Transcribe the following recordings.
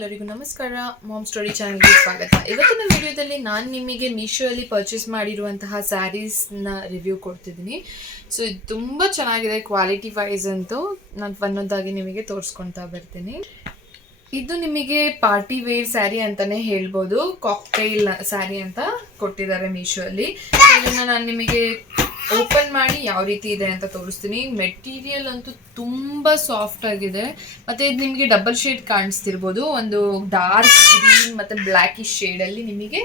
ಎಲ್ಲರಿಗೂ ನಮಸ್ಕಾರ. Ma'am story ಚಾನಲ್ಗೆ ಸ್ವಾಗತ. ಇವತ್ತಿನ ವಿಡಿಯೋದಲ್ಲಿ ನಾನು ನಿಮಗೆ ಮೀಶೋಲ್ಲಿ ಪರ್ಚೇಸ್ ಮಾಡಿರುವಂತಹ ಸ್ಯಾರೀಸ್ನ ರಿವ್ಯೂ ಕೊಡ್ತಿದ್ದೀನಿ. ಸೊ ಇದು ತುಂಬ ಚೆನ್ನಾಗಿದೆ ಕ್ವಾಲಿಟಿ ವೈಸ್ ಅಂತೂ. ನಾನು ಒಂದೊಂದಾಗಿ ನಿಮಗೆ ತೋರಿಸ್ಕೊಳ್ತಾ ಬರ್ತೀನಿ. ಇದು ನಿಮಗೆ ಪಾರ್ಟಿ ವೇರ್ ಸ್ಯಾರಿ ಅಂತಲೇ ಹೇಳ್ಬೋದು. ಕಾಕ್ಟೈಲ್ ಸ್ಯಾರಿ ಅಂತ ಕೊಟ್ಟಿದ್ದಾರೆ ಮೀಶೋಲ್ಲಿ. ಇದನ್ನು ನಾನು ನಿಮಗೆ ಓಪನ್ ಮಾಡಿ ಯಾವ ರೀತಿ ಇದೆ ಅಂತ ತೋರಿಸ್ತೀನಿ. ಮೆಟೀರಿಯಲ್ ಅಂತೂ ತುಂಬ ಸಾಫ್ಟ್ ಆಗಿದೆ. ಮತ್ತು ಇದು ನಿಮಗೆ ಡಬಲ್ ಶೇಡ್ ಕಾಣಿಸ್ತಿರ್ಬೋದು. ಒಂದು ಡಾರ್ಕ್ ಗ್ರೀನ್ ಮತ್ತು ಬ್ಲ್ಯಾಕಿಶ್ ಶೇಡಲ್ಲಿ ನಿಮಗೆ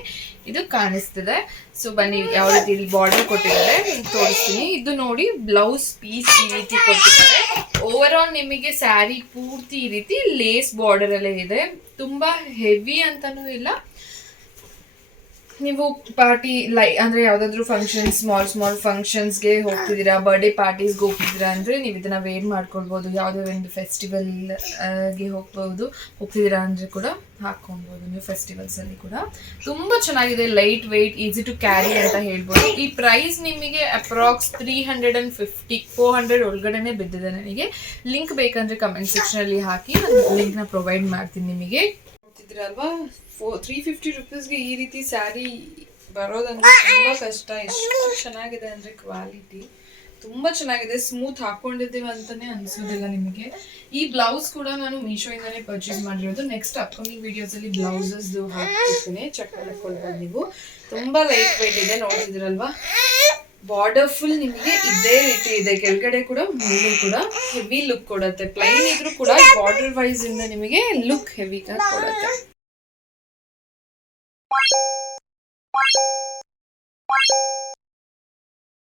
ಇದು ಕಾಣಿಸ್ತಿದೆ. ಸೊ ಬನ್ನಿ ಯಾವ ರೀತಿ ಇಲ್ಲಿ ಬಾರ್ಡರ್ ಕೊಟ್ಟಿದ್ದಾರೆ ತೋರಿಸ್ತೀನಿ. ಇದು ನೋಡಿ ಬ್ಲೌಸ್ ಪೀಸ್ ಈ ರೀತಿ ಕೊಟ್ಟಿದ್ದಾರೆ. ಓವರ್ ಆಲ್ ನಿಮಗೆ ಸ್ಯಾರಿ ಪೂರ್ತಿ ಈ ರೀತಿ ಲೇಸ್ ಬಾರ್ಡರ್ ಅಲ್ಲೇ ಇದೆ. ತುಂಬ ಹೆವಿ ಅಂತನೂ ಇಲ್ಲ. ನೀವು ಪಾರ್ಟಿ ಅಂದರೆ ಯಾವುದಾದ್ರೂ ಫಂಕ್ಷನ್ ಸ್ಮಾಲ್ ಫಂಕ್ಷನ್ಸ್ಗೆ ಹೋಗ್ತಿದ್ದೀರಾ, ಬರ್ಡೇ ಪಾರ್ಟೀಸ್ಗೆ ಹೋಗ್ತಿದ್ದೀರಾ ಅಂದರೆ ನೀವು ಇದನ್ನು ವೇರ್ ಮಾಡ್ಕೊಳ್ಬೋದು. ಯಾವುದೋ ಒಂದು ಫೆಸ್ಟಿವಲ್ಗೆ ಹೋಗ್ತಿದ್ದೀರಾ ಅಂದರೆ ಕೂಡ ಹಾಕ್ಕೊಳ್ಬೋದು ನೀವು ಫೆಸ್ಟಿವಲ್ಸಲ್ಲಿ ಕೂಡ. ತುಂಬ ಚೆನ್ನಾಗಿದೆ, light weight, easy to carry ಅಂತ ಹೇಳ್ಬೋದು. ಈ ಪ್ರೈಸ್ ನಿಮಗೆ ಅಪ್ರಾಕ್ಸ್ 350-400 ಒಳಗಡೆನೆ ಬಿದ್ದಿದೆ. ನನಗೆ ಲಿಂಕ್ ಬೇಕಂದರೆ ಕಮೆಂಟ್ ಸೆಕ್ಷನಲ್ಲಿ ಹಾಕಿ ನಾನು ಲಿಂಕ್ನ ಪ್ರೊವೈಡ್ ಮಾಡ್ತೀನಿ ನಿಮಗೆ. ಅಲ್ವಾ 350 ರುಪೀಸ್ಗೆ ಈ ರೀತಿ ಸ್ಯಾರಿ ಬರೋದಂದ್ರೆ ತುಂಬ ಕಷ್ಟ. ಎಷ್ಟು ಚೆನ್ನಾಗಿದೆ ಅಂದರೆ ಕ್ವಾಲಿಟಿ ತುಂಬ ಚೆನ್ನಾಗಿದೆ. ಸ್ಮೂತ್ ಹಾಕೊಂಡಿದ್ದೀವಿ ಅಂತಲೇ ಅನಿಸೋದಿಲ್ಲ ನಿಮಗೆ. ಈ ಬ್ಲೌಸ್ ಕೂಡ ನಾನು ಮೀಶೋಯಿಂದನೇ ಪರ್ಚೇಸ್ ಮಾಡಿರೋದು. ನೆಕ್ಸ್ಟ್ ಅಪ್ಕಮಿಂಗ್ ವಿಡಿಯೋಸಲ್ಲಿ ಬ್ಲೌಸಸ್ ಹಾಕ್ತಿರ್ತೀನಿ, ಚೆಕ್ ಮಾಡ್ಕೊಳ್ಬೋದು ನೀವು. ತುಂಬ ಲೈಟ್ ವೆಯ್ಟ್ ಇದೆ, ನೋಡ್ತಿದ್ದೀರಲ್ವಾ. ಬಾರ್ಡರ್ ಫುಲ್ ನಿಮಗೆ ಇದೇ ರೀತಿ ಇದೆ. ಕೆಳಗಡೆ ಕೂಡ ಮೇಲೆ ಕೂಡ ಹೆವಿ ಲುಕ್ ಕೊಡುತ್ತೆ. ಪ್ಲೈನ್ ಇದ್ರೂ ಕೂಡ ಬಾರ್ಡರ್ ವೈಸ್ ಇಂದ ನಿಮಗೆ ಲುಕ್ ಹೆವಿ ಕೊಡುತ್ತೆ.